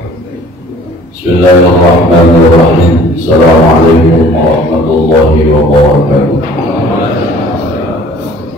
Bismillahirrahmanirrahim. Assalamualaikum warahmatullahi wabarakatuh.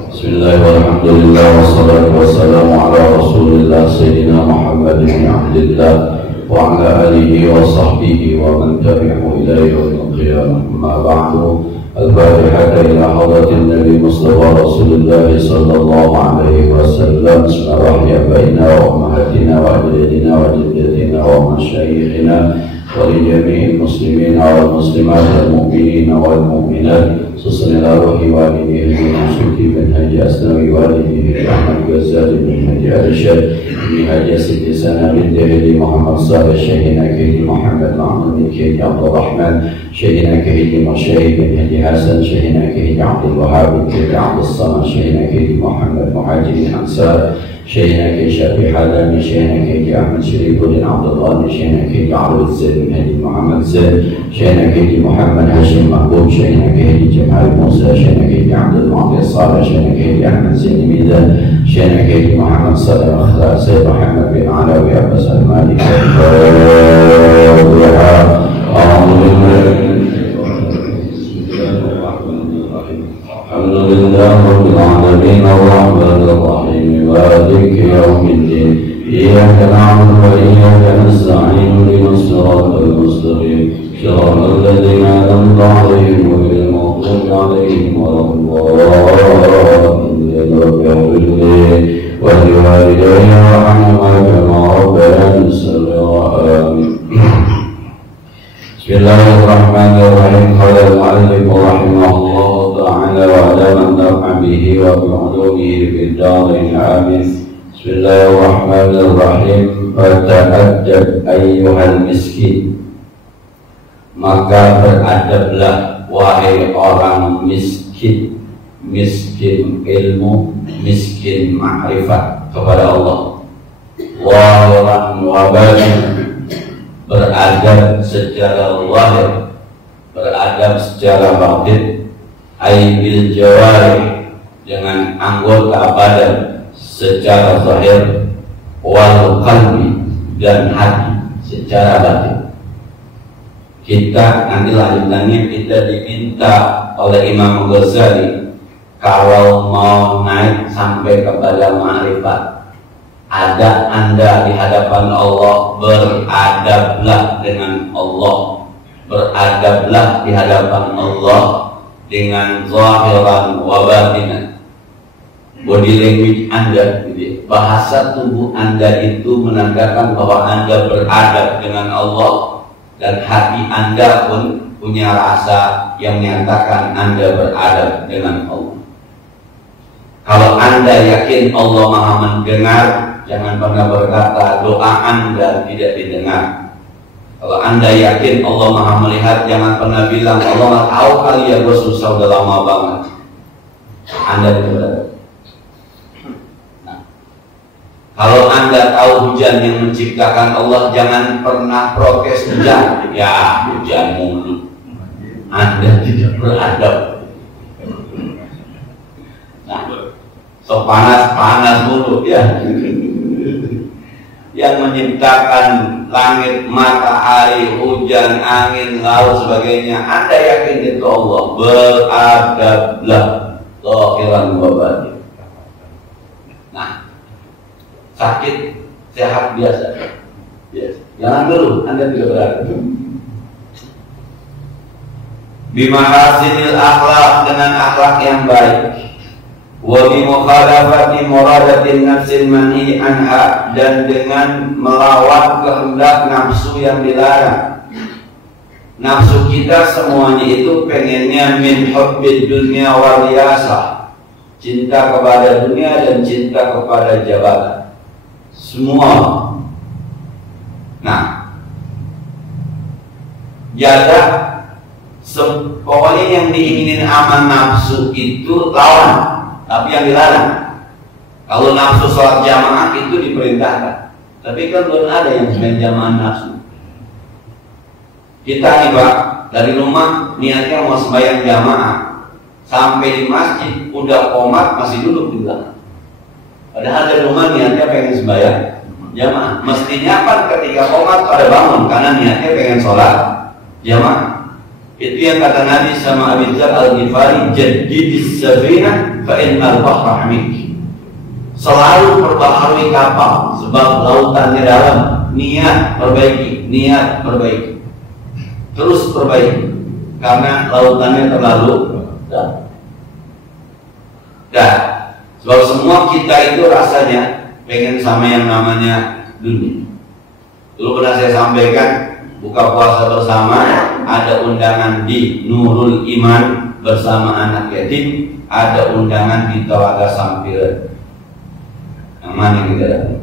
Bismillahirrahmanirrahim. Wassalatu wassalamu ala Rasulillah Sayyidina Muhammad bin Abdillah wa ala alihi wa sahbihi wa man tabi'ahu ila yaumil qiyamah. Amma ba'du. Al-Fatihah ila hadratin Nabi Mustafa Rasulullah sallallahu alaihi wasallam. Bismillahirrahmanirrahim. Baina wa ummahatina wa ajdadina wa jaddatina wa masyayikhina wa li jami'il muslimin wal muslimat wal mu'minin wal mu'minat. Sallallahu alaihi wa alihi wa sahbihi bin Haji Asnawi wa alihi Ahmad Ghazali bin Haji Arsyad bin Haji Siti Sana bin Haji Muhammad Salih Syekhina Haji Muhammad Ma'mun bin Haji Abdul Rahman Syekhina Haji Masyayikh bin Haji Hasan Syekhina Haji Abdul Wahab bin Haji Abdul Samad Syekhina Haji Muhammad Muhajir bin Ansar Syekhina Haji Syafiq Hadami Syekhina Haji Ahmad Syarifuddin Abdul Ghani Syekhina Haji Abdul Zaid bin Haji Muhammad Zaid Syekhina Haji Muhammad Hashim Mahbub Syekhina Haji Jamal Musa Syekhina Haji Abdul Mu'ti Salih Syekhina Haji Ahmad Zaini Mizan Syekhina Haji Muhammad Salih Akhlaq Sayyid Muhammad bin Alawi Abbas Al-Malik Alhamdulillah Rabbil Alamin Ar-Rahmanir Rahim Maliki Yawmiddin Iyyaka na'budu wa iyyaka nasta'in Ihdinas siratal mustaqim Siratal ladzina an'amta 'alaihim ghairil maghdubi 'alaihim waladdallin ولوالدينا وارحمهما كما ربياني صغيرا آمين. بسم الله الرحمن الرحيم. قال المؤلف رحمه الله تعالى وعلى من نفع به وبعلومه في الدارين آمين. بسم الله الرحمن الرحيم. فتأدب أيها المسكين, maka beradablah wahai orang miskin. Miskin ilmu, miskin ma'rifat kepada Allah. Wahiran wa batin, beradab secara wahir, beradab secara batin. Aibil jawari, dengan anggota badan secara zahir. Wal qalbi, dan hati secara batin. Kita nanti lanjutannya kita diminta oleh Imam Ghazali, kalau mau naik sampai kepada ma'rifat, ada Anda di hadapan Allah, beradablah dengan Allah, beradablah di hadapan Allah dengan zahiran wa batinan. Body language Anda, bahasa tubuh Anda itu menandakan bahwa Anda beradab dengan Allah, dan hati Anda pun punya rasa yang menyatakan Anda beradab dengan Allah. Kalau Anda yakin Allah Maha mendengar, jangan pernah berkata doa Anda tidak didengar. Kalau Anda yakin Allah Maha melihat, jangan pernah bilang Allah tahu kali ya gue susah udah lama banget. Anda tidak beradab. Nah, kalau Anda tahu hujan yang menciptakan Allah, jangan pernah protes hujan. Ya hujan mulu. Anda tidak beradab. So panas mulu ya. Yang menciptakan langit, matahari, hujan, angin, laut sebagainya, Anda yakin itu Allah, beradablah zahiran wa batin. Nah, sakit, sehat biasa. Jangan dulu Anda tidak beradab. Bimahasinil akhlak, dengan akhlak yang baik. Wa bi mukhalafati muradatin nafsil manhi anha, dan dengan melawan kehendak nafsu yang dilarang. Nafsu kita semuanya itu pengennya min hubbid dunya wal riyasah, cinta kepada dunia dan cinta kepada jabatan. Semua. Nah, jaga pokoknya yang diinginin aman nafsu itu lawan. Tapi yang dilarang, kalau nafsu sholat jamaah itu diperintahkan. Tapi kan belum ada yang main jamaah nafsu. Kita nih Pak, dari rumah niatnya mau sembahyang jamaah, sampai di masjid udah qomat masih duduk di belakang. Padahal dari rumah niatnya pengen sembahyang jamaah. Mestinya kan ketika qomat pada bangun karena niatnya pengen sholat jamaah. Itu yang kata Nabi sama Abi Dzar Al-Ghifari, jaddidis safinah fa innal bahra hamid. Selalu perbaharui kapal sebab lautannya dalam. Niat perbaiki, niat perbaiki, terus perbaiki karena lautannya terlalu dalam. Dan sebab semua kita itu rasanya pengen sama yang namanya dunia. Dulu pernah saya sampaikan, buka puasa bersama, ada undangan di Nurul Iman bersama anak yatim, ada undangan di Telaga Sampiran. Yang mana yang kita datang?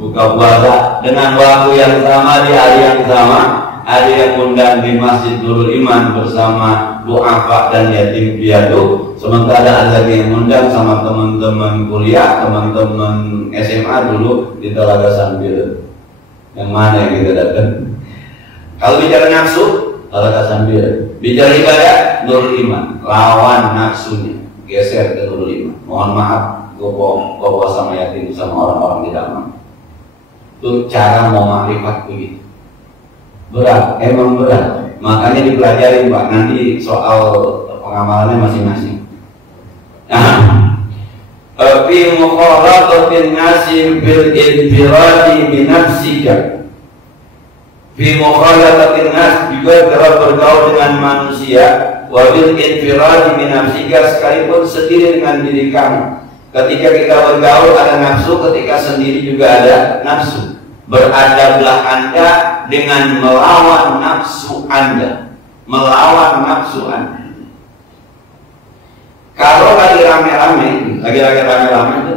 Buka puasa dengan waktu yang sama di hari yang sama, ada yang undang di Masjid Nurul Iman bersama du'afa dan yatim piatu, sementara ada yang undang sama teman-teman kuliah, teman-teman SMA dulu di Telaga Sambil. Yang mana yang kita datang? Kalau bicara nafsu, Telaga Sambil. Bicara ibadah, Nurul Iman. Lawan nafsunya, geser ke Nurul Iman. Mohon maaf, gue sama yatim sama orang-orang tidak mampu. Itu cara mau makrifat begitu. Berat, emang berat. Makanya dipelajari Pak, nanti soal pengamalannya masing-masing. Nah, fi mukhalatatin nasi bil infiradi bi nafsika. Fi mukhalatatin nas juga dalam bergaul dengan manusia, wa bil infiradi bi nafsika, sekalipun sendiri dengan diri kamu. Ketika kita bergaul ada nafsu, ketika sendiri juga ada nafsu. Beradablah Anda dengan melawan nafsu Anda, melawan nafsu Anda. Kalau lagi rame-rame, lagi rame-rame itu,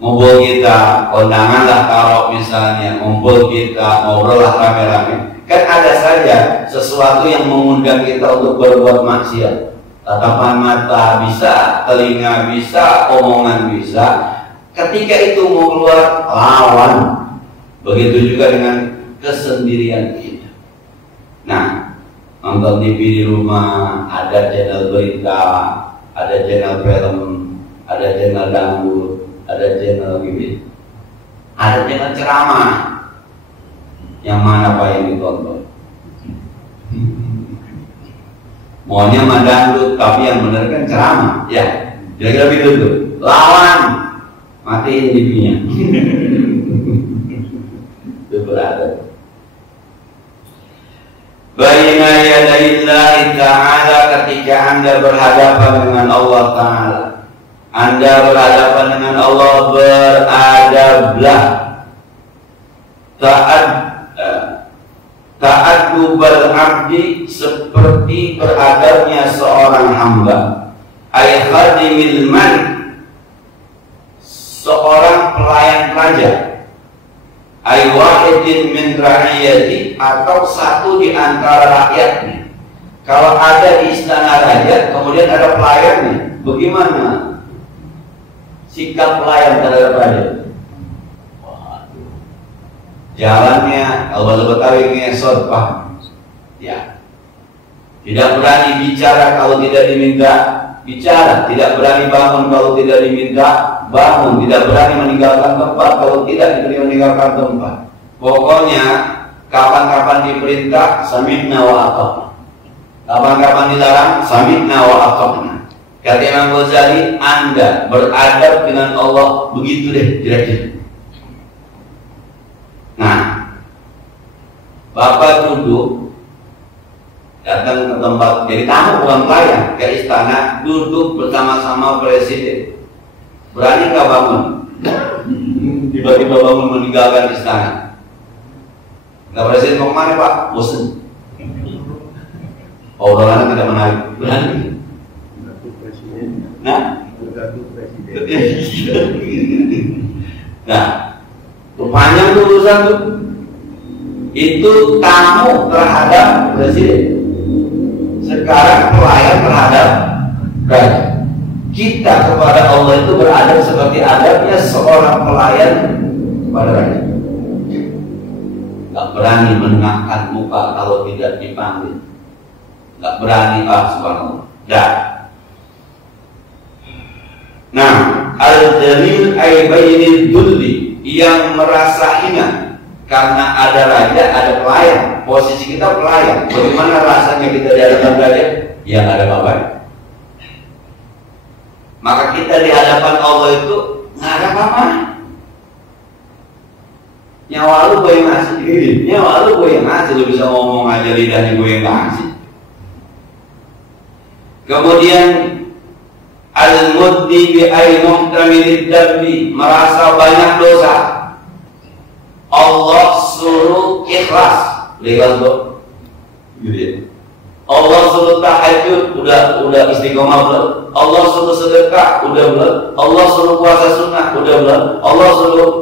ngumpul kita, kondangan lah kalau misalnya ngumpul kita, ngobrol lah rame-rame, kan ada saja sesuatu yang mengundang kita untuk berbuat maksiat. Tatapan mata bisa, telinga bisa, omongan bisa. Ketika itu mau keluar, lawan. Begitu juga dengan kesendirian kita. Nah, nonton TV di rumah, ada channel berita, ada channel film, ada channel dangdut, ada channel gitu, ada channel ceramah. Yang mana Pak yang ditonton? Maunya mah dangdut, tapi yang benar kan ceramah, ya. Kira-kira begitu tuh. Lawan, matiin TV-nya. Itu berada. Baina yadayillahi ta'ala, ketika Anda berhadapan dengan Allah Ta'ala, Anda berhadapan dengan Allah, beradablah. Ta'adubal abdi, seperti beradabnya seorang hamba. Ay khadimil man, seorang pelayan raja. Ay wahidin min ra'iyati, atau satu di antara rakyatnya. Kalau ada di istana raja, kemudian ada pelayannya, bagaimana sikap pelayan terhadap raja? Jalannya, kalau bahasa Betawi ngesot Pak, ya, tidak berani bicara kalau tidak diminta bicara, tidak berani bangun kalau tidak diminta bangun, tidak berani meninggalkan tempat kalau tidak diberi meninggalkan tempat. Pokoknya kapan-kapan diperintah sami'na wa ata'na, kapan-kapan dilarang sami'na wa ata'na. Kata Imam Ghazali, Anda beradab dengan Allah begitu deh kira-kira. Nah, Bapak duduk, datang ke tempat, jadi tamu bukan pelayan, ke istana, duduk bersama-sama presiden. Berani nggak bangun? Tiba-tiba bangun meninggalkan istana. Nggak, presiden mau kemana Pak? Bosen. Obrolannya tidak menarik. Berani? Nah, nah, panjang tuh urusan tuh. Itu tamu terhadap presiden. Sekarang pelayan terhadap raja. Kita kepada Allah itu beradab seperti adabnya seorang pelayan kepada raja. Gak berani menengahkan muka kalau tidak dipanggil. Gak berani subhanallah. Nah, al-jalil ay bayyinil dulli, yang merasa hina karena ada raja, ada pelayan. Posisi kita pelayan. Bagaimana rasanya kita di hadapan raja yang ada kabar? Maka kita di hadapan Allah itu nggak ada apa-apa. Nyawa lu gue yang ngasih, nyawa lu gue yang ngasih. Lu bisa ngomong aja lidahnya gue yang ngasih. Kemudian al-muddi bi ay muhtamilid dambi, merasa banyak dosa. Allah suruh ikhlas, lihat tuh, gitu ya. Allah suruh tahajud, udah istiqomah belum? Allah suruh sedekah, udah belum? Allah suruh puasa sunnah, udah belum? Allah suruh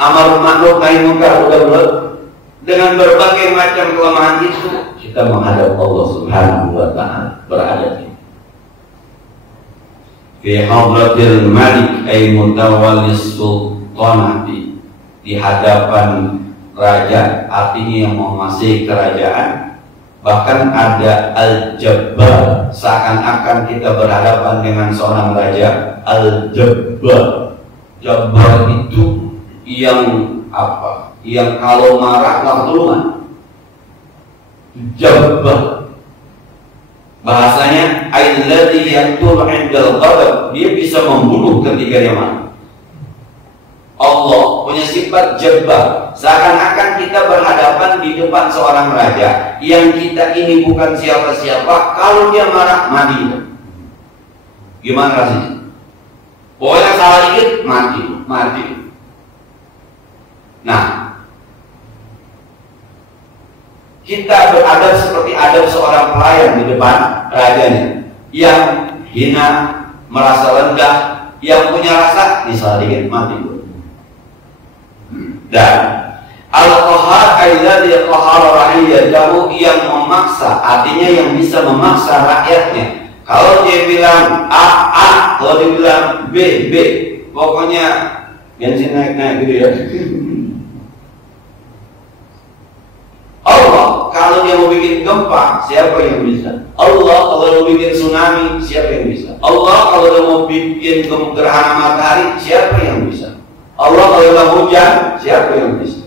amar ma'ruf nahi munkar, udah belum? Dengan berbagai macam kelemahan itu, kita menghadap Allah Subhanahu wa Ta'ala, berada fi hadratil malik ay mutawallis sultanati, di hadapan raja, artinya yang menguasai kerajaan. Bahkan ada al-jabbar, seakan-akan kita berhadapan dengan seorang raja. Al-jabbar, jabbar itu yang apa? Yang kalau marah nggak ketulungan. Jabbar bahasanya alladzi yaqtul 'indal ghadab, dia bisa membunuh ketika dia marah. Allah punya sifat jabbar, seakan-akan kita berhadapan di depan seorang raja yang kita ini bukan siapa-siapa. Kalau dia marah, mati. Gimana rasanya? Pokoknya salah dikit, mati. Nah, kita beradab seperti adab seorang pelayan di depan rajanya, yang hina, merasa rendah, yang punya rasa, salah dikit, mati. Dan al-qahar alladzi qahara ra'iyatahu, yang memaksa, artinya yang bisa memaksa rakyatnya. Kalau dia bilang A, kalau dia bilang B, pokoknya bensin naik gitu ya. Allah kalau dia mau bikin gempa, siapa yang bisa? Allah kalau mau bikin tsunami, siapa yang bisa? Allah kalau dia mau bikin gerhana matahari, siapa yang bisa? Allah kalau mau hujan, siapa yang bisa?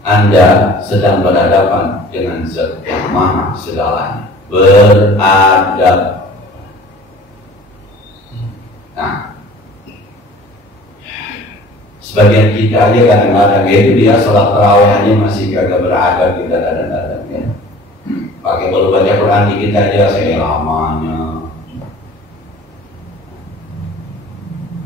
Anda sedang berhadapan dengan Zat yang Maha segalanya. Beradab. Nah, sebagian kita aja kadang-kadang itu dia sholat tarawih aja masih kagak beradab, kita kadang-kadang ya. Pakai baru baca Quran dikit aja saya lamanya.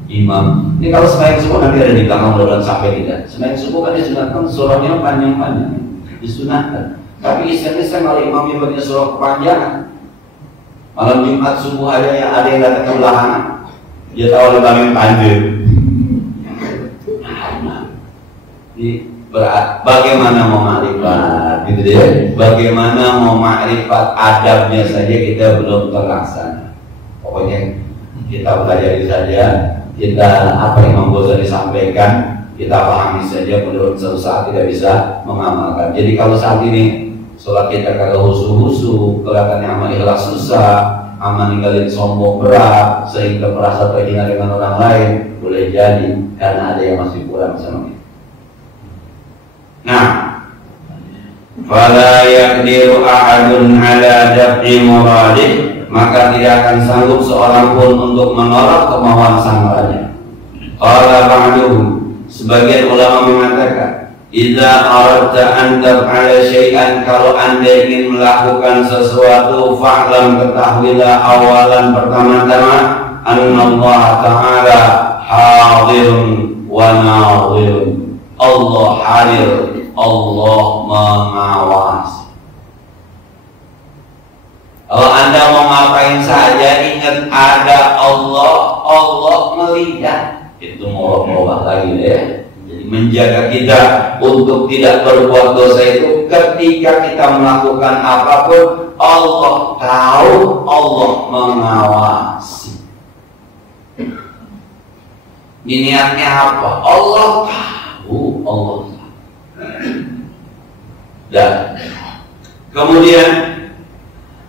Imam, ini kalau sembahyang subuh nanti ada di belakang mudah-mudahan sampai tidak. Sembahyang subuh kan disunatkan surahnya panjang-panjang, disunatkan. Tapi iseng-iseng kalau imamnya baca surah kepanjangan. Malam Jumat subuh ada yang datang ke belakangan, dia tahu ada bangun panjang. Bagaimana mau makrifat, gitu deh. Bagaimana mau makrifat, adabnya saja kita belum terlaksana. Pokoknya kita pelajari saja. Kita apa yang Imam Ghazali sampaikan, kita pahami saja, menurut suatu saat tidak bisa mengamalkan. Jadi kalau saat ini sholat kita kagak husu-husu, kelihatannya amal ikhlas susah, amal ninggalin sombong berat, sehingga merasa terhina dengan orang lain, boleh jadi karena ada yang masih kurang sama kita. Nah, fala yaqdiru ahadun ala daf'i muradih, maka tidak akan sanggup seorang pun untuk menolak kemauan sang raja. Qala ba'duhum, sebagian ulama mengatakan, idza aradta an taf'ala syai'an, kalau Anda ingin melakukan sesuatu, fa'lam, ketahuilah awalan pertama-tama Allah Ta'ala hadirun wa nadirun. Allah hadir, Allah mengawasi. Kalau Anda mau ngapain saja, ingat ada Allah, Allah melihat. Itu murah lagi ya. Jadi menjaga kita untuk tidak berbuat dosa itu, ketika kita melakukan apapun, Allah tahu, Allah mengawasi. Niatnya apa? Allah tahu, Allah tahu. Dan kemudian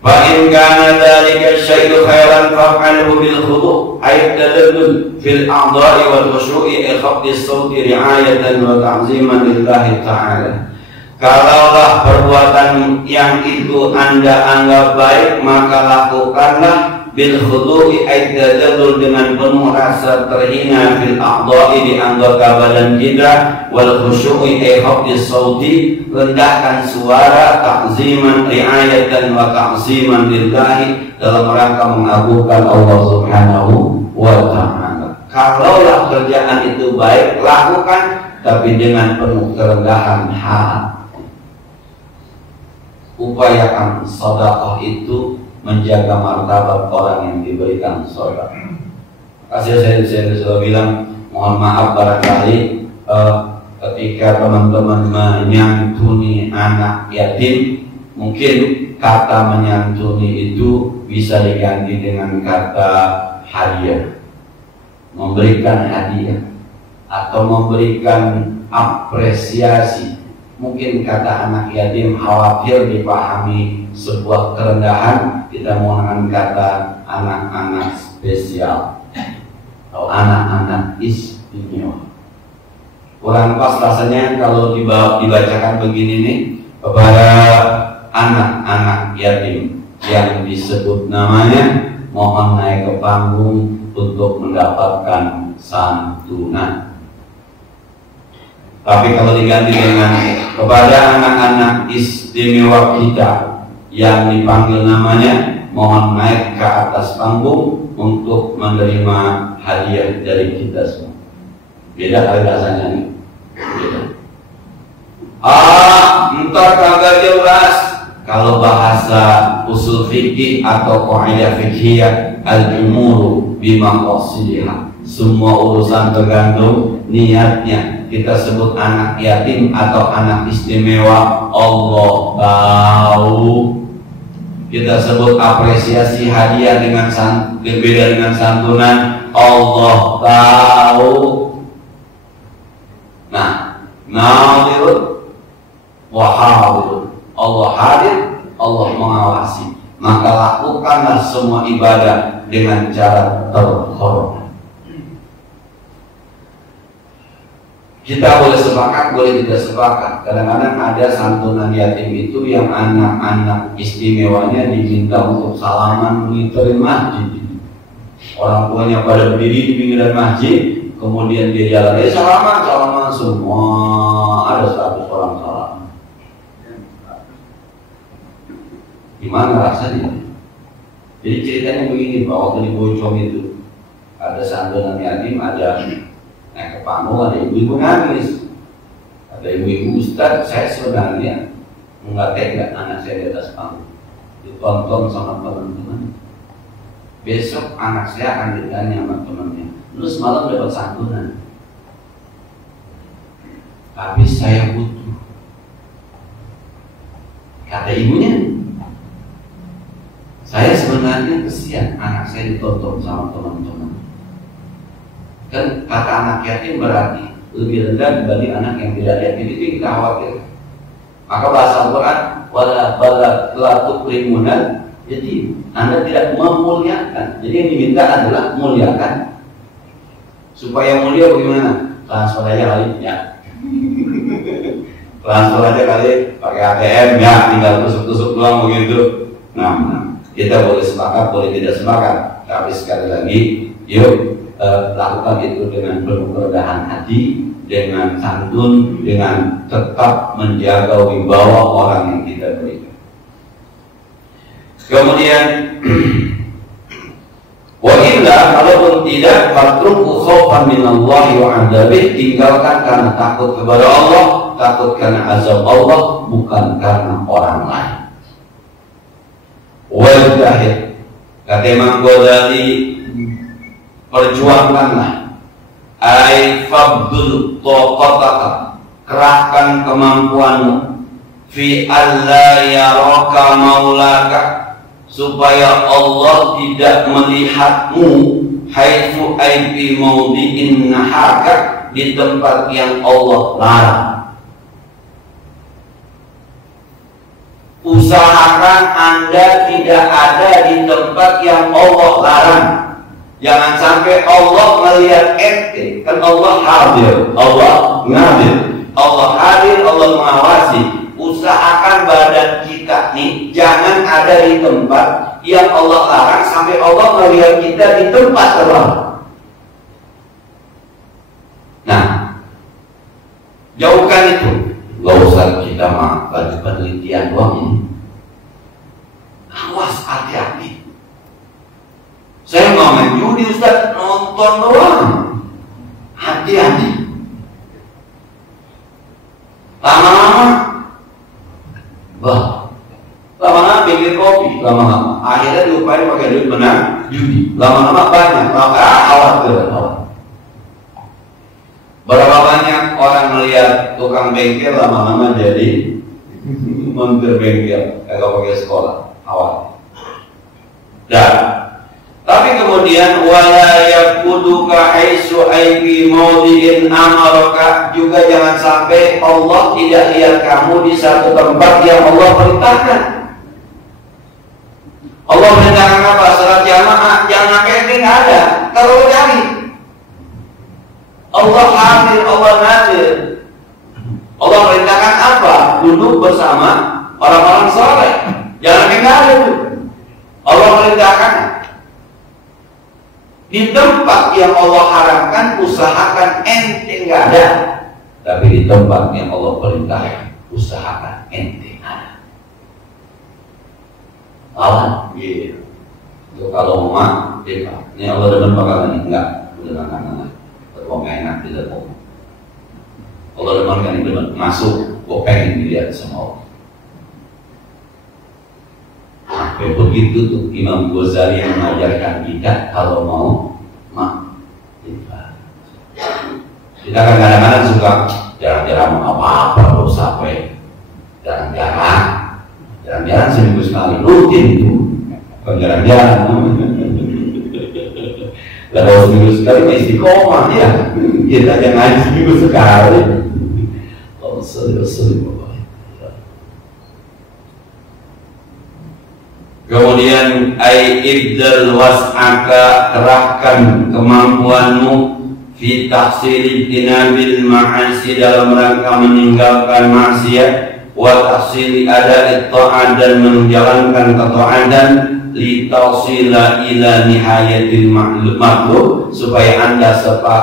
فإن كان ذلك الشيء خيرا فافعله بالخضوع أي التذلل في الأعضاء والخشوع خفض الصوت رعاية وتعظيما لله تعالى. Kalaulah perbuatan yang itu Anda anggap baik, maka lakukanlah bil khudu'i ay tadallul, dengan penuh rasa terhina, fil a'dha'i, di anggota badan kita, wal khusyu'i ay khafdis sauti, rendahkan suara, ta'ziman ri'ayatan wa ta'ziman lillahi, dalam rangka mengagungkan Allah Subhanahu wa ta'ala. Kalaulah kerjaan itu baik, lakukan, tapi dengan penuh kerendahan hati. Upayakan sedekah itu menjaga martabat orang yang diberikan sedekah. Saya sudah bilang, mohon maaf barangkali ketika teman-teman menyantuni anak yatim, mungkin kata menyantuni itu bisa diganti dengan kata hadiah, memberikan hadiah atau memberikan apresiasi. Mungkin kata anak yatim khawatir dipahami sebuah kerendahan, kita menggunakan kata anak-anak spesial atau anak-anak istimewa. Kurang pas rasanya kalau dibacakan begini nih, kepada anak-anak yatim yang disebut namanya, mohon naik ke panggung untuk mendapatkan santunan. Tapi kalau diganti dengan kepada anak-anak istimewa kita yang dipanggil namanya, mohon naik ke atas panggung untuk menerima hadiah dari kita semua. Beda kali rasanya nih. Beda. Entar kagak jelas. Kalau bahasa usul fikih atau qaidah fikhiyah, al-umuru bimaqasidiha. Semua urusan tergantung niatnya. Kita sebut anak yatim atau anak istimewa, Allah tahu. Kita sebut apresiasi hadiah dengan beda dengan santunan, Allah tahu. Nah, nadirun wa hadirun. Allah hadir, Allah mengawasi. Maka lakukanlah semua ibadah dengan cara terhormat. Kita boleh sepakat, boleh tidak sepakat. Kadang-kadang ada santunan yatim itu yang anak-anak istimewanya diminta untuk salaman ngiterin masjid. Orang tuanya pada berdiri di pinggiran masjid, kemudian dia jalan, salaman semua. Ada 100 orang salaman. Gimana rasanya? Jadi ceritanya begini, bahwa waktu di Bojong itu ada santunan yatim, ada naik ke panggung, ada ibu-ibu nangis, ada ibu-ibu ustadz. Saya sebenarnya nggak tega anak saya di atas panggung ditonton sama teman-teman. Besok anak saya akan ditanya sama temannya, lu semalam dapat santunan? Tapi saya butuh, kata ibunya. Saya sebenarnya kesian anak saya ditonton sama teman-teman. Kan kata anak yatim berarti lebih rendah dibanding anak yang tidak yatim, itu kita khawatir. Maka bahasa Al-Quran, wala tukrimunal yatim, Anda tidak memuliakan. Jadi yang diminta adalah muliakan. Supaya mulia bagaimana? Transfer aja kali ya. Transfer aja kali, pakai ATM ya, tinggal tusuk-tusuk doang begitu. Nah, kita boleh sepakat, boleh tidak sepakat. Tapi sekali lagi, yuk lakukan itu dengan penuh kerendahan hati, dengan santun, dengan tetap menjaga wibawa orang yang kita berikan. Kemudian wa illa, kalaupun tidak, fatruku khaufan minallahi wa adabih, tinggalkan karena takut kepada Allah, takut karena azab Allah, bukan karena orang lain. Wal jahid, kata Imam Ghazali, perjuangkanlah, ai fabdul taqataka, kerahkan kemampuanmu, fi alla yaraka maulaka, supaya Allah tidak melihatmu, haitsu ai fi maudhi'in nahaka, di tempat yang Allah larang. Usahakan Anda tidak ada di tempat yang Allah larang. Jangan sampai Allah melihat ente. Kan Allah hadir, Allah ngadir, Allah hadir, Allah mengawasi. Usahakan badan kita nih jangan ada di tempat yang Allah larang sampai Allah melihat kita di tempat terlarang. Nah, jauhkan itu. Gak usah kita mah baju penelitian doang ini. Awas, hati-hati. Saya nggak main judi Ustaz, nonton doang. Hati-hati. Lama-lama, lama-lama bikin kopi, lama-lama. Akhirnya diupain pakai duit menang judi. Lama-lama banyak, maka khawatir. Berapa banyak orang melihat tukang bengkel lama-lama jadi montir bengkel, kalau pakai sekolah awal. Dan tapi kemudian wala yaquduka haitsu aibi mawdi'in amaraka, juga jangan sampai Allah tidak lihat kamu di satu tempat yang Allah perintahkan. Allah perintahkan apa? Salat jamaah, jangan sampai ini nggak ada. Kalau cari Allah hadir, Allah nadir. Allah perintahkan apa? Duduk bersama orang-orang saleh. Jangan tinggal itu. Allah perintahkan di tempat yang Allah haramkan, usahakan ente nggak ada. Tapi di tempat yang Allah perintahkan, usahakan ente ada. Lawan, gitu. Kalau mau ini Allah demen bakal ini enggak, udah nggak. Wong enak tidak mau. Allah demankan itu masuk, gue pengen dilihat sama Allah. Sampai begitu tuh Imam Ghazali mengajarkan kita kalau mau kita kan kadang-kadang suka jarang-jarang apa-apa dosa apa, jarang-jarang seminggu sekali rutin itu, bukan jarang-jarang. Kalau seminggu sekali masih istiqomah ya, kita jangan seminggu sekali. Allah sering Bapak. Kemudian ibdal was'aka, kerahkan kemampuanmu fi tahsil tinabil ma'asi, dalam rangka meninggalkan maksiat, wa tahsil ada'i ta'at, dan menjalankan ketaatan, litasila ila nihayatil makhluk, supaya Anda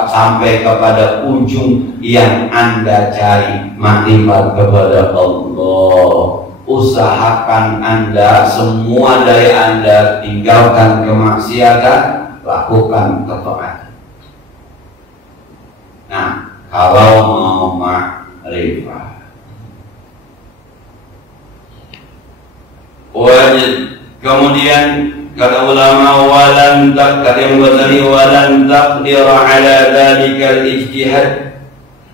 sampai kepada ujung yang Anda cari, makrifat kepada Allah. Usahakan Anda semua dari Anda tinggalkan kemaksiatan, lakukan ketaatan. Nah, kalau mau makrifat, wajib. Kemudian kata ulama, walan taqdira ala dzalikal ijtihad,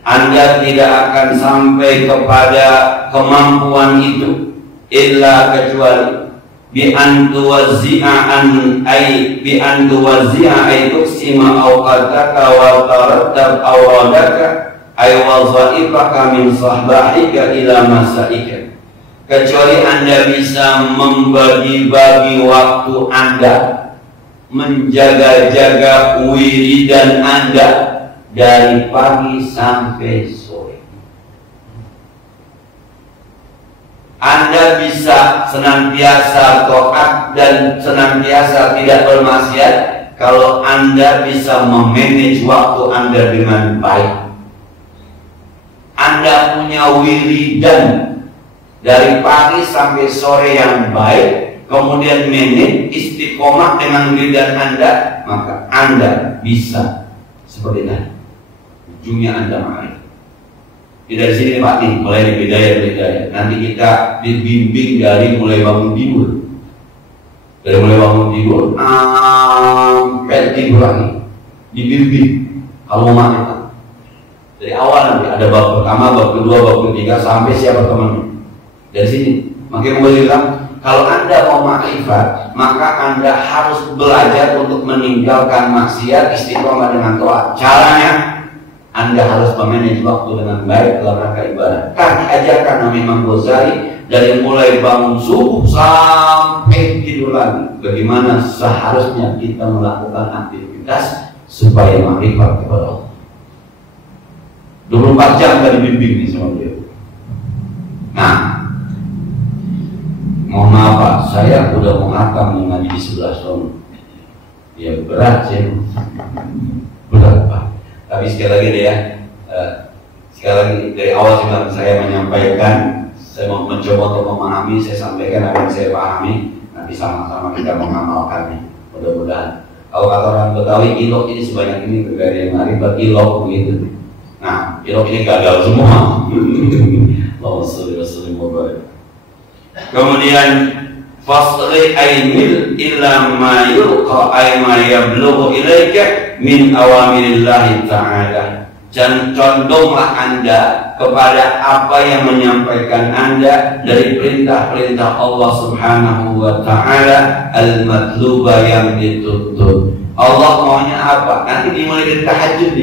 Anda tidak akan sampai kepada kemampuan itu illa kecuali bi an tuwazzi'a ay tuqsima awqataka wa tarattab awradaka ay wazaifaka min sahbahika ila masaika, kecuali Anda bisa membagi-bagi waktu Anda, menjaga-jaga wiridan Anda dari pagi sampai sore. Anda bisa senantiasa taat dan senantiasa tidak bermaksiat kalau Anda bisa memanage waktu Anda dengan baik. Anda punya wiridan dari pagi sampai sore yang baik, kemudian manage istiqomah dengan wiridan Anda, maka Anda bisa seperti tadi. Ujungnya Anda ma'rifat. Dari sini Pak nih, mulai di bidaya. Nanti kita dibimbing dari mulai bangun tidur. Dari mulai bangun tidur sampai tidur lagi, dibimbing kalau ma'rifat. Dari awal nanti ada bab pertama, bab kedua, bab ketiga, sampai siapa temannya. Dari sini, makanya gue bilang, kalau Anda mau makrifat, maka Anda harus belajar untuk meninggalkan maksiat, istiqomah dengan taat. Caranya, Anda harus memanage waktu dengan baik dalam rangka ibadah. Kan diajarkan oleh Imam Ghazali dari mulai bangun subuh sampai tidur lagi. Bagaimana seharusnya kita melakukan aktivitas supaya makrifat kepada Allah. 24 jam tadi bimbing nih sama beliau. Nah, mohon maaf Pak, saya udah mau hatam mengaji 11 tahun. Ya berat sih, berat Pak. Tapi sekali lagi deh ya, sekali lagi dari awal saya menyampaikan, saya mau mencoba untuk memahami, saya sampaikan apa yang saya pahami, nanti sama-sama kita mengamalkannya. Mudah-mudahan. Kalau kata orang Betawi, ilok ini sebanyak ini bergaya yang lari berilok begitu. Nah, ilok ini gagal semua. Allahumma sholli wa sallim wa barik. Kemudian fasri ainil illa ma yulqa ay ma yablughu ilaika min awamirillahi ta'ala. Dan condonglah Anda kepada apa yang menyampaikan Anda dari perintah-perintah Allah Subhanahu wa taala al-matluba yang dituntut. Allah maunya apa? Nanti dimulai dari tahajud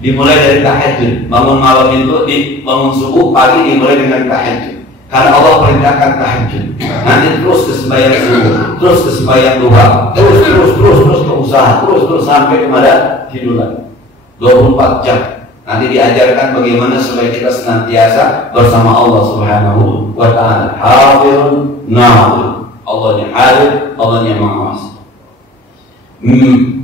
dimulai dari tahajud. Bangun malam itu bangun subuh, pagi dimulai dengan tahajud. Karena Allah perintahkan tahajud. Nanti terus ke sembahyang subuh, terus ke sembahyang duha, terus ke usaha, terus sampai kepada tidur lagi. 24 jam. Nanti diajarkan bagaimana supaya kita senantiasa bersama Allah Subhanahu wa taala. Hadirun nadir. Allahnya hadir, Allahnya mengawasi.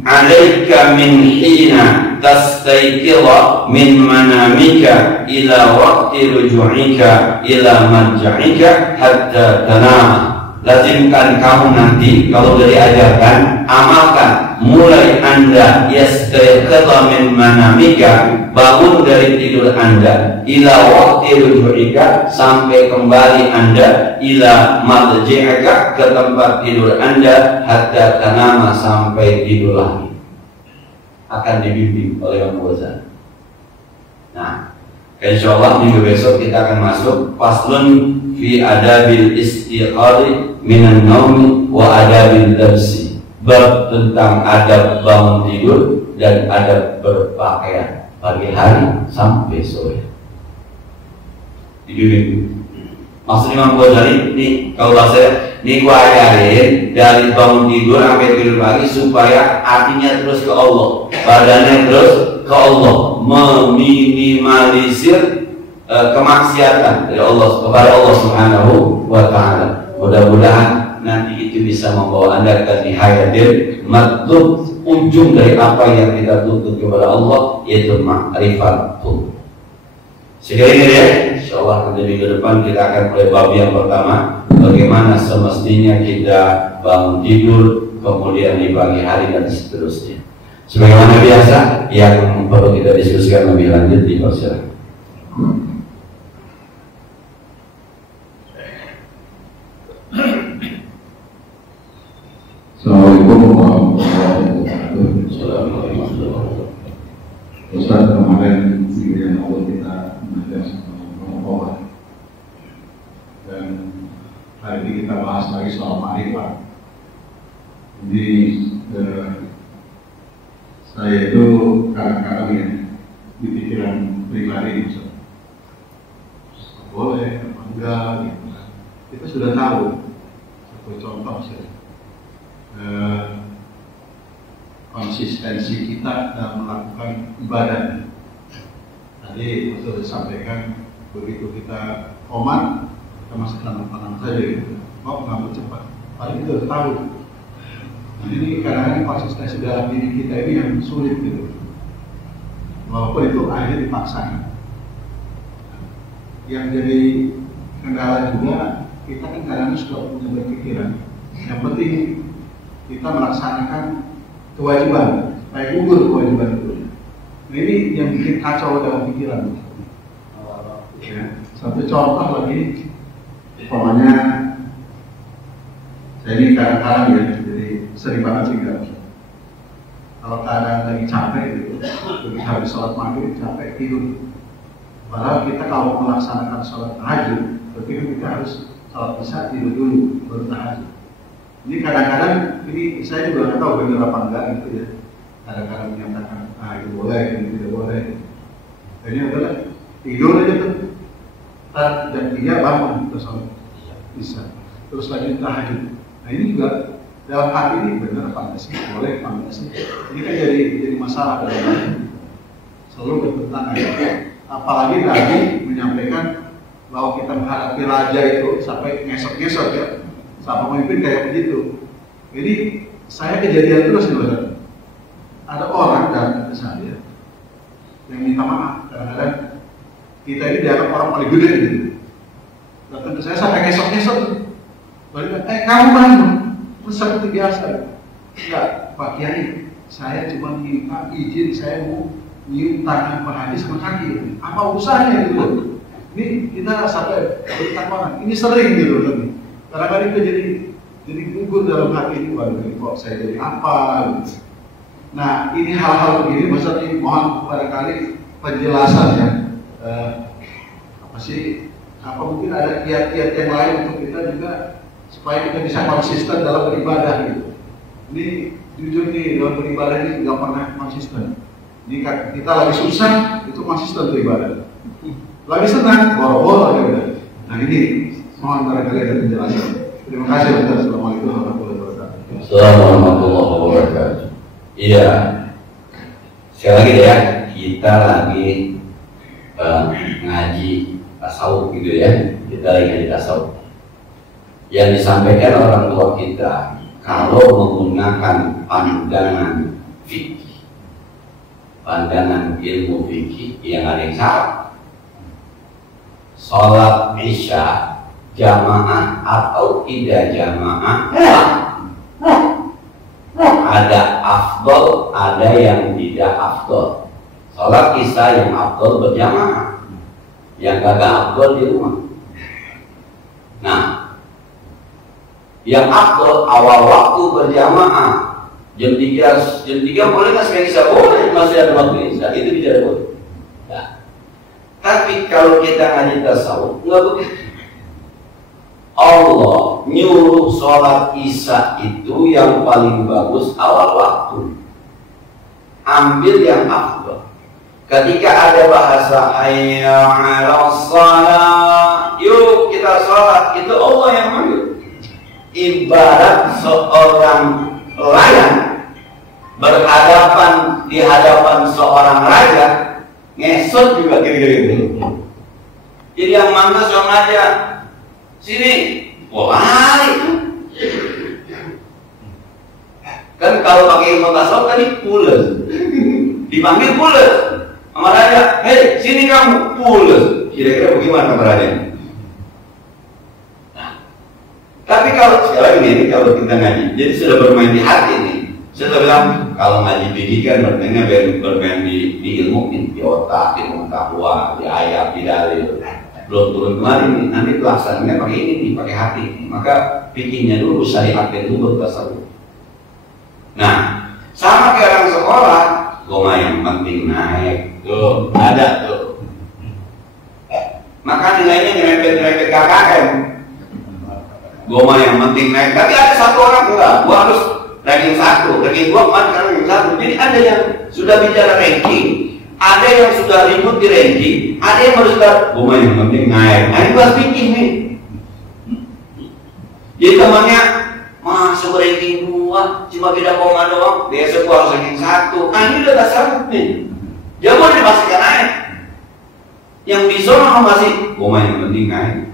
Alaika min hina tastayqidha min manamika ila waqti ruju'ika ila marja'ika hatta tanam. Lazimkan kamu nanti kalau sudah diajarkan, amalkan mulai Anda yastayqidha min manamika, bangun dari tidur Anda, ila waqti ruju'ika, sampai kembali Anda, ila marji'ika, ke tempat tidur Anda, hatta tanama, sampai tidur lagi. Akan dibimbing oleh Imam Ghazali. Nah, insyaallah minggu besok kita akan masuk faslun fi adabil istiqari minan naumi wa adabil labsi. Bab tentang adab bangun tidur dan adab berpakaian pagi hari sampai sore. Dibimbing. Maksud Imam Ghazali ini, kalau bahasa ini gua ajarin dari bangun tidur sampai tidur pagi supaya hatinya terus ke Allah, badannya terus ke Allah, meminimalisir kemaksiatan dari Allah kepada Allah Subhanahu wa taala. Mudah-mudahan nanti itu bisa membawa Anda ke nihayatil matlub, ujung dari apa yang kita tuntut kepada Allah, yaitu ma'rifatullah. Sekali ini ya, insyaallah nanti minggu depan kita akan mulai bab yang pertama, bagaimana semestinya kita bangun tidur, kemudian di pagi hari dan seterusnya. Sebagaimana biasa, yang perlu kita diskusikan lebih lanjut dipersilakan. Assalamualaikum warahmatullahi wabarakatuh. Ustaz, kemarin pilihan Allah kita belajar sama Allah, dan hari ini kita bahas lagi soal ma'rifat. Jadi saya itu kadang-kadang ya di pikiran pribadi Ustaz, boleh apa enggak gitu. Kita sudah tahu. Satu contoh saja, konsistensi kita dalam melakukan ibadah. Tadi sudah disampaikan, begitu kita komat, kita masih tenang-tenang saja gitu. Kok nggak cepat? Paling kita udah tahu. Nah, ini kadang-kadang konsistensi dalam diri kita ini yang sulit gitu. Walaupun itu akhirnya dipaksakan. Yang jadi kendala juga, kita kan kadang-kadang suka punya berpikiran. Yang penting kita melaksanakan kewajiban, supaya gugur kewajiban itu. Nah, ini yang bikin kacau dalam pikiran. Ya, satu contoh lagi, umpamanya saya ini kadang-kadang ya, jadi sering banget sih enggak. Kalau keadaan lagi capek gitu, begitu habis sholat maghrib capek tidur. Padahal kita kalau melaksanakan sholat tahajud, berarti kita harus sholat isya tidur dulu baru tahajud. Ini kadang-kadang, ini saya juga nggak tahu benar apa enggak gitu ya. Kadang-kadang menyatakan, itu boleh, ini tidak boleh. Ini adalah tidur aja tuh. jam 3 bangun kita sholat Isya, terus lagi tahajud. Nah ini juga dalam hati ini benar apa enggak sih? Boleh apa enggak sih? Ini kan jadi masalah dalam hati. Selalu bertentangan. Apalagi Nabi menyampaikan bahwa kita menghadapi raja itu sampai ngesot-ngesot ya, sama pemimpin kayak begitu. Jadi saya kejadian terus nih, ada orang datang ke saya yang minta maaf. Kadang-kadang kita ini dianggap orang paling gede gitu. Datang ke saya sampai ngesot-ngesot. Balik, kamu bangun, terus seperti biasa. Enggak, Pak Kiai, saya cuma minta izin saya mau nyium tangan Pak Haji sama kaki. Apa urusannya gitu? Ini kita sampai bertanya, ini sering gitu kan. Kadang-kadang itu jadi gugur dalam hati ini, waduh ini kok saya jadi apa gitu. Nah ini hal-hal begini maksudnya mohon barangkali penjelasan ya, apa mungkin ada kiat-kiat yang lain untuk kita juga supaya kita bisa konsisten dalam beribadah gitu. Ini jujur nih dalam beribadah ini nggak pernah konsisten. Jika kita lagi susah itu konsisten beribadah. Lagi senang, boro-boro ya udah. Nah ini mohon barangkali ada penjelasan. Terima kasih Ustaz. Assalamualaikum warahmatullahi wabarakatuh. Assalamualaikum warahmatullahi wabarakatuh. Iya, sekali lagi ya, kita lagi ngaji tasawuf gitu ya. Kita lagi ngaji tasawuf. Yang disampaikan orang tua kita, kalau menggunakan pandangan fikih, pandangan ilmu fikih, yang ada yang salah. Sholat Isya jamaah atau tidak jamaah, ada afdol, ada yang tidak afdol. Sholat Isya yang afdol berjamaah, yang kagak afdol di rumah. Nah, yang afdol awal waktu berjamaah jam 3 boleh nggak sekali Isya? Boleh, masih ada waktu Isya, itu tidak boleh. Tapi kalau kita ngaji tasawuf, nggak begitu. Allah nyuruh sholat Isya itu yang paling bagus awal waktu. Ambil yang afdal. Ketika ada bahasa hayya 'alas shalah, yuk kita sholat, itu Allah yang manggil. Ibarat seorang pelayan berhadapan di hadapan seorang raja, ngesot juga kira-kira gitu. Jadi yang mantas yang aja sini, lari. Kan kalau pakai ilmu tasawuf tadi pules, dipanggil pules sama raja. Hei, sini kamu, pules. Kira-kira bagaimana raja? Nah, tapi kalau sekarang ini kalau kita ngaji, jadi sudah bermain di hati nih. Saya bilang kalau ngaji pendidikan bermain di ilmu, di otak, di pengetahuan, di ayat, di dalil. Belum turun kemarin nih, nanti pelaksananya pakai ini nih, pakai hati. Maka pikirnya dulu, syariatnya dulu bertasawuf. Nah, sama kayak orang sekolah, goma yang penting naik, tuh ada tuh. Maka nilainya nyerempet KKM. Goma yang penting naik, tapi ada satu orang enggak, gua harus ranking 1, ranking 2, ranking 1. Jadi ada yang sudah bicara ranking, ada yang sudah ribut di ranking, ada yang baru sudah gua yang penting naik. Nah itu harus pikir nih. Jadi temannya masuk ranking 2, cuma beda koma doang, besok gua harus ranking 1. Nah ini udah tak sanggup nih. Jangan dipastikan naik. Yang bisa masih gua yang penting naik.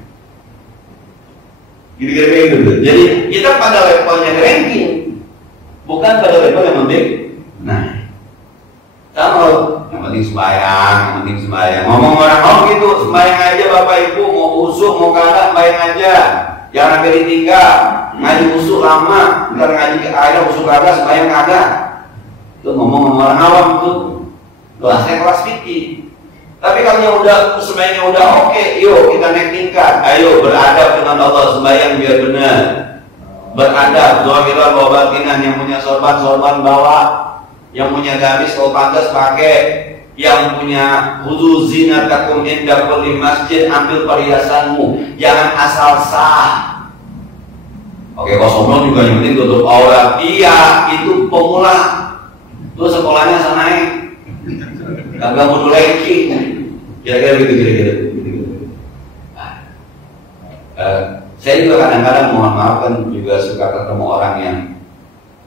Kira-kira gitu. Jadi kita pada levelnya ranking, bukan pada level yang penting. Nah, kalau yang penting sembahyang, ngomong orang gitu, sembahyang aja Bapak Ibu, mau usuk mau kagak sembahyang aja, jangan sampai ditinggal. Ngaji usuk lama, ntar ngaji ada usuk kagak sembahyang kagak. Itu ngomong orang awam tuh, kelasnya kelas fikih. Tapi kalau yang udah sembahyangnya udah oke, yuk kita naik tingkat, ayo beradab dengan Allah, sembahyang biar benar. Beradab, zahiran wa batinan, yang punya sorban bawa, yang punya gamis kalau pantas pakai, yang punya khudu zinatakum inda kulli masjid, ambil perhiasanmu, jangan asal sah. Oke, kosong juga yang penting tutup aurat. Iya, itu pemula. Tuh sekolahnya sana kagak mau ranking. Kira-kira gitu. Saya juga kadang-kadang mohon maaf kan juga suka ketemu orang yang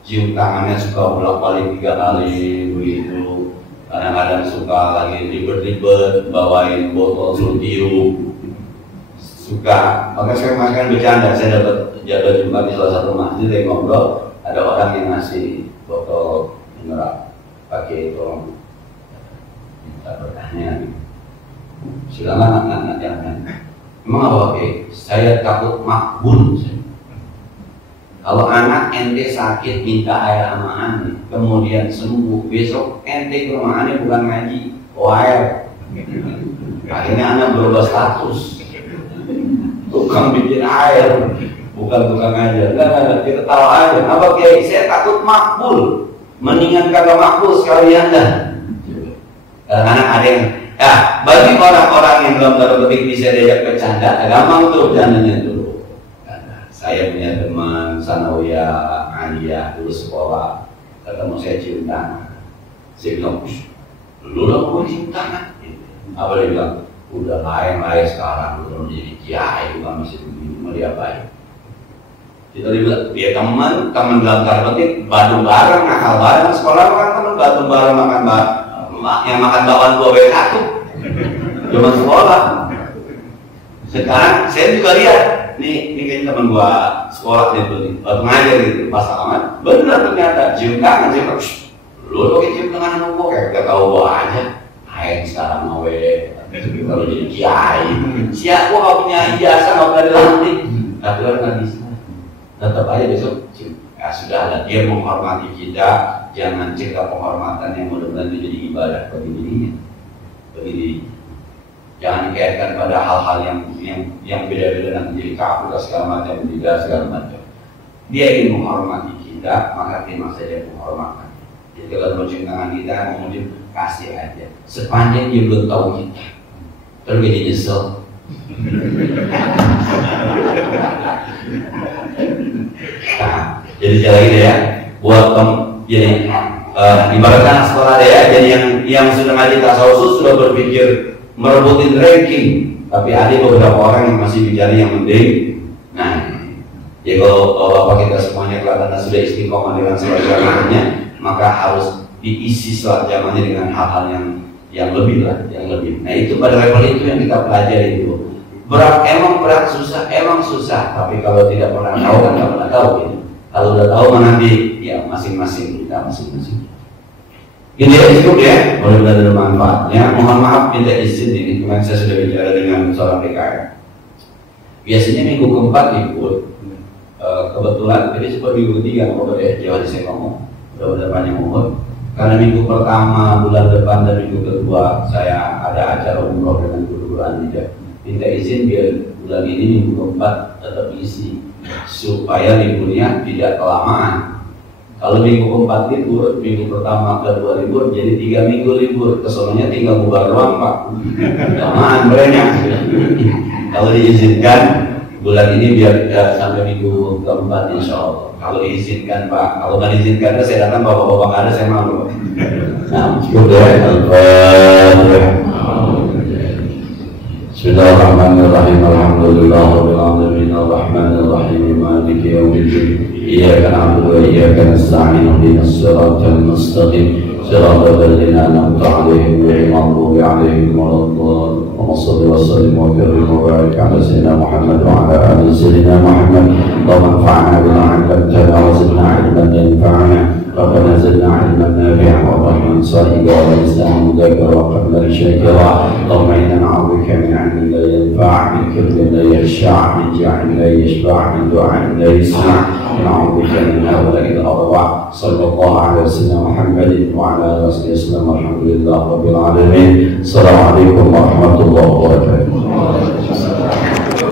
cium tangannya suka bolak-balik 3 kali begitu. Kadang-kadang suka lagi ribet-ribet bawain botol tiup, suka. Maka saya makan bercanda, saya dapat jadwal jumpa di salah satu masjid yang ngobrol, ada orang yang ngasih botol mineral pakai tolong minta bertanya. Silakan anak-anak jangan. Emang apa pakai? Saya takut makbul. Kalau anak ente sakit minta air sama ane, kemudian sembuh, besok ente ke rumah ane bukan ngaji, air. Akhirnya anak berubah status, tukang bikin air, bukan tukang ajar. Enggak, kita tahu aja. Apa Kiai? Saya takut makbul, mendingan kagak makbul sekalian dah. Anak ada yang, bagi orang-orang yang dalam tanda petik bisa diajak bercanda, gampang tuh bercandanya tuh. Saya punya teman sanawiyah, aliyah, dulu sekolah, ketemu saya cium tangan. Saya bilang, lu lah mau cium tangan? Apa dia bilang? Udah lain sekarang, lu jadi kiai, bukan masih begini, mau diapain? Kita bilang, dia teman dalam tanda petik, batu bareng, nakal bareng, sekolah makan teman, batu bareng, yang makan bakwan 2 cuma sekolah. Sekarang saya juga lihat, ini kayaknya teman gua sekolah itu nih, waktu ngajar gitu, pas aman, benar ternyata cium tangan sih, lu pakai cium tangan sama gua kayak gak tahu gua aja, ayo sekarang mawe, kalau jadi kiai, siap gua gak punya ijazah, gak pernah dilantik, tapi orang nggak bisa, tetap aja besok cium, ya sudah ada dia menghormati kita, jangan cegah penghormatan yang mudah-mudahan jadi ibadah bagi dirinya, bagi dirinya. Jangan dikaitkan pada hal-hal yang beda-beda dan menjadi kafir segala macam, tidak segala macam. Dia ingin menghormati kita, maka terima saja penghormatan. Jadi kalau mau cium tangan kita, kemudian kasih aja. Sepanjang dia belum tahu kita, terus dia nyesel. Nah, jadi jalan gitu ya, buat jadi ibaratkan sekolah ya, jadi yang sudah ngaji tasawuf sudah berpikir merebutin ranking, tapi ada beberapa orang yang masih bicara yang penting. Nah, ya kalau bapak kita semuanya kelihatan sudah istiqomah dengan sholat jamaahnya, maka harus diisi sholat jamaahnya dengan hal-hal yang lebih lah, yang lebih. Nah itu pada level itu yang kita pelajari itu. Berat susah, emang susah. Tapi kalau tidak pernah tahu kan nggak pernah tahu. Gitu. Kalau udah tahu nanti ya masing-masing kita masing-masing. Ini ya cukup ya, mudah-mudahan ada manfaatnya. Mohon maaf minta izin ini, kemarin saya sudah bicara dengan seorang PKR. Biasanya minggu keempat ikut, kebetulan jadi seperti minggu ketiga ngobrol ya, jauh hari saya ngomong, udah panjang umur. Karena minggu pertama bulan depan dan minggu kedua saya ada acara umroh dengan guru-guru Anida. Minta izin biar bulan ini minggu keempat tetap isi, supaya liburnya tidak kelamaan. Kalau minggu keempat libur, minggu pertama kedua libur, jadi 3 minggu libur. Kesononya tinggal bubar doang Pak. Lamaan banyak. Kalau diizinkan bulan ini biar sampai minggu keempat insya Allah. Kalau diizinkan Pak, kalau nggak diizinkan saya datang bapak-bapak nggak ada saya malu. Nah, cukup ya. Bismillahirrahmanirrahim. Alhamdulillahirabbil alamin arrahmanir rahim maliki yaumiddin. Iyyaka na'budu wa iyyaka nasta'in ihdinas siratal mustaqim siratal ladzina an'amta 'alaihim ghairil maghdubi 'alaihim waladdallin. Allahumma shalli wa sallim wa barik wa barik 'ala sayyidina Muhammad wa 'ala ali sayyidina Muhammad. Allahumma anfa'na bima 'allamtana wa zidna 'ilman yanfa'una. ربنا زدنا علما نافعا وفهما صادقا ولسانا مذكرا وقلبا شاكرا. اللهم انا نعوذ بك من علم لا ينفع، من كلب لا يخشع، من جعل لا يشبع، من دعاء لا يسمع. نعوذ بك من هؤلاء الارواح. صلى الله على سيدنا محمد وعلى اله وصحبه وسلم. الحمد لله رب العالمين. السلام عليكم ورحمه الله وبركاته.